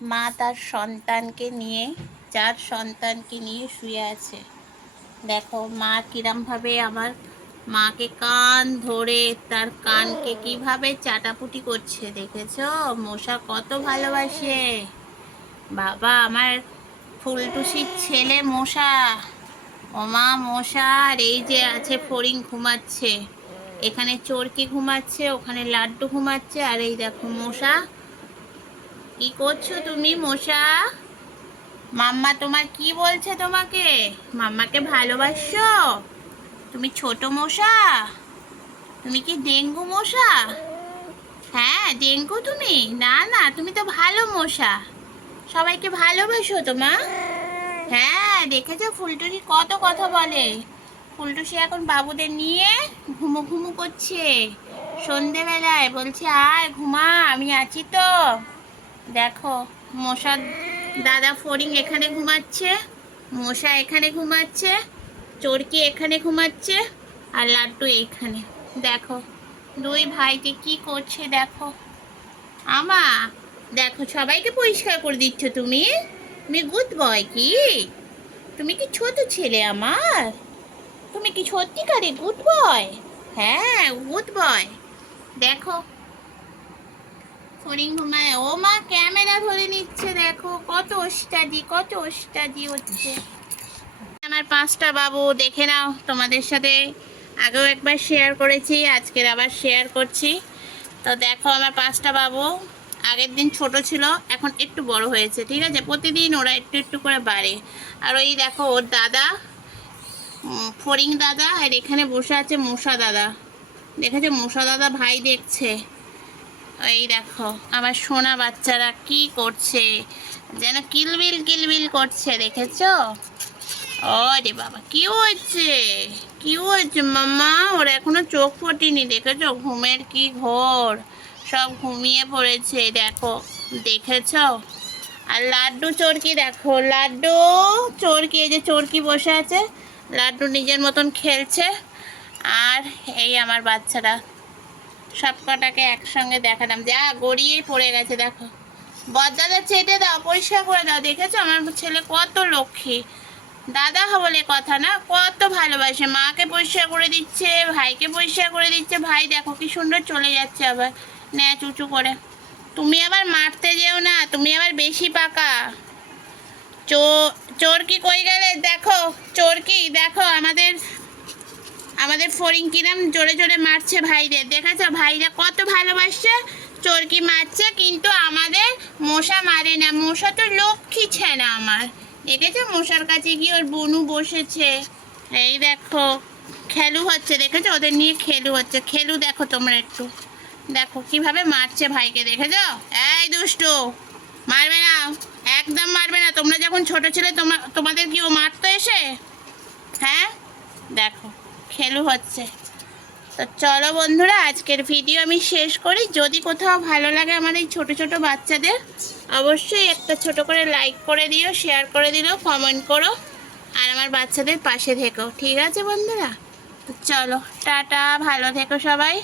মা তার সন্তানকে নিয়ে চার সন্তানকে নিয়ে শুয়ে আছে। দেখো, মা কিরমভাবে আমার মাকে কান ধরে তার কানকে কীভাবে চাটাপুটি করছে, দেখেছ? মশা কত ভালোবাসে। বাবা, আমার ফুলটুসির ছেলে মশা। ওমা মশা, আর এই যে আছে ফড়িং ঘুমাচ্ছে। এখানে চরকি ঘুমাচ্ছে, ওখানে লাড্ডু ঘুমাচ্ছে, আর এই দেখো মশা কি করছ তুমি, মশা? মাম্মা তোমার কি বলছে তোমাকে? মাম্মাকে ভালোবাসছো? তুমি ছোট মশা? তুমি কি ডেঙ্গু মশা? হ্যাঁ ডেঙ্গু তুমি? না না, তুমি তো ভালো মশা। সবাইকে ভালোবাসো তোমা হ্যাঁ দেখেছ ফুলটুসি কত কথা বলে। ফুলটুসি এখন বাবুদের নিয়ে ঘুমু ঘুমু করছে। সন্ধেবেলায় বলছে, আয়, ঘুমা, আমি আছি তো। দেখো মশার দাদা ফড়িং এখানে ঘুমাচ্ছে, মশা এখানে ঘুমাচ্ছে, চরকি এখানে ঘুমাচ্ছে আর লাড্ডু এইখানে দেখো, দুই ভাইকে কি করছে দেখো। আমা, দেখো, সবাইকে পরিষ্কার করে দিচ্ছ তুমি? তুমি গুড বয় কি? তুমি কি ছোট ছেলে আমার? তুমি কি সত্যিকারে গুড বয় হ্যাঁ গুড বয় দেখো ফড়িং ঘুমায়। ও মা, ক্যামেরা ধরে নিচ্ছে, দেখো, কত ওস্তাদি কত ওস্তাদি হচ্ছে। আমার পাঁচটা বাবু, দেখে নাও, তোমাদের সাথে আগেও একবার শেয়ার করেছি, আজকের আবার শেয়ার করছি। তো দেখো আমার পাঁচটা বাবু, আগের দিন ছোট ছিল, এখন একটু বড় হয়েছে, ঠিক আছে? প্রতিদিন ওরা একটু একটু করে বাড়ে। আর ওই দেখো, ওর দাদা ফড়িং দাদা, আর এখানে বসে আছে মশা দাদা। দেখেছ? মশা দাদা ভাই দেখছে। এই দেখো, আমার সোনা বাচ্চারা কি করছে? যেন কিলবিল কিলবিল করছে, দেখেছ? ও রে বাবা, কি হয়েছে? কি হয়েছে মাম্মা? ওর এখনও চোখ ফোটেনি, দেখেছ? ঘুমের কি ঘোর? সব ঘুমিয়ে পড়েছে, দেখো, দেখেছ? আর লাড্ডু চরকি দেখো, লাড্ডু চরকি, এই যে চরকি বসে আছে, লাড্ডু নিজের মতন খেলছে। আর এই আমার বাচ্চারা সব কটাকে একসঙ্গে দেখালাম যা গড়িয়ে পড়ে গেছে, দেখো। বদাদা চেটে দাও, পরিষ্কার করে দাও। দেখেছ? আমার ছেলে কত লক্ষ্মী। দাদা বলে কথা না, কত ভালোবাসে। মাকে পরিষ্কার করে দিচ্ছে, ভাইকে পরিষ্কার করে দিচ্ছে। ভাই দেখো কি সুন্দর চলে যাচ্ছে আবার, ন্যাচ উঁচু করে। তুমি আবার মারতে যেও না, তুমি আবার বেশি পাকা। চোর কি কই গেলে? দেখো চোর কি দেখো, আমাদের আমাদের ফড়িং কিরাম জোরে জোরে মারছে ভাইদের। দেখেছ? ভাইরা কত ভালোবাসছে? চোরকি মারছে, কিন্তু আমাদের মশা মারে না। মশা তো লক্ষ্মী ছে না আমার। দেখেছ? মশার কাছে গিয়ে ওর বনু বসেছে? এই দেখো, খেলু হচ্ছে। দেখেছ? ওদের নিয়ে খেলু হচ্ছে। খেলু দেখো তোমরা একটু। দেখো কীভাবে মারছে ভাইকে। দেখেছ? এই দুষ্টু, মারবে না। একদম মারবে না। তোমরা যখন ছোট ছিলে, তোমা, তোমাদের কি ও মারতো এসে? হ্যাঁ? দেখো। খেলু হচ্ছে। তো চলো বন্ধুরা, আজকের ভিডিও আমি শেষ করি। যদি কোথাও ভালো লাগে আমার এই ছোটো ছোটো বাচ্চাদের, অবশ্যই একটা ছোট করে লাইক করে দিও শেয়ার করে দিও কমেন্ট করো, আর আমার বাচ্চাদের পাশে থেকো। ঠিক আছে বন্ধুরা? চলো, টাটা, ভালো থেকো সবাই।